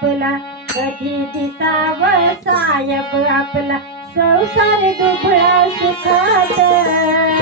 आपला कधी दिसाव सायब आपला संसार दुबळा सुखात.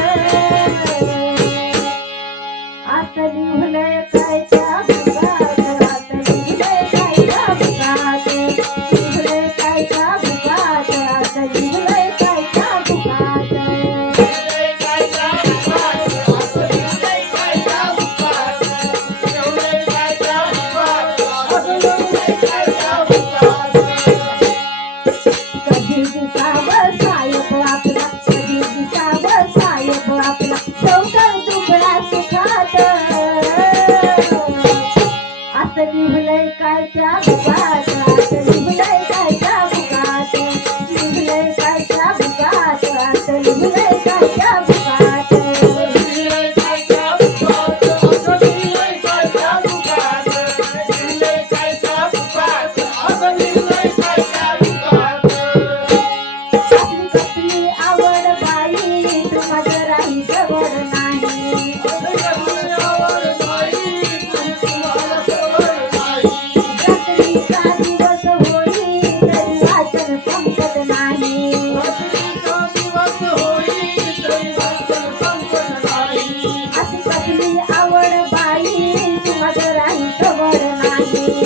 Tudo é Thank you.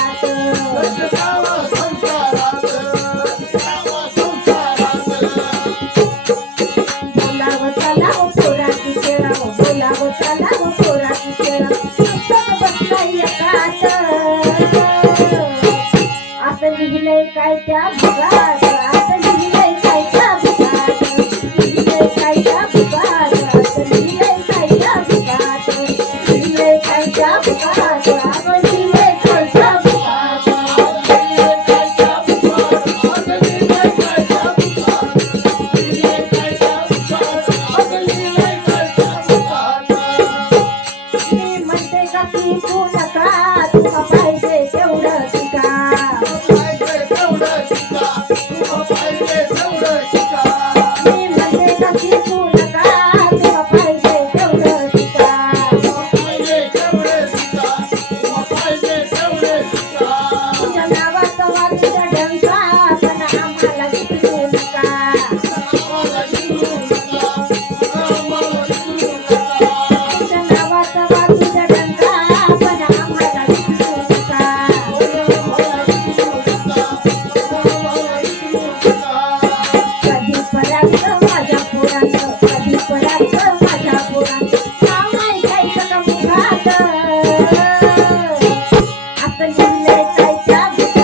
Yeah. tchai, tchai, tchau.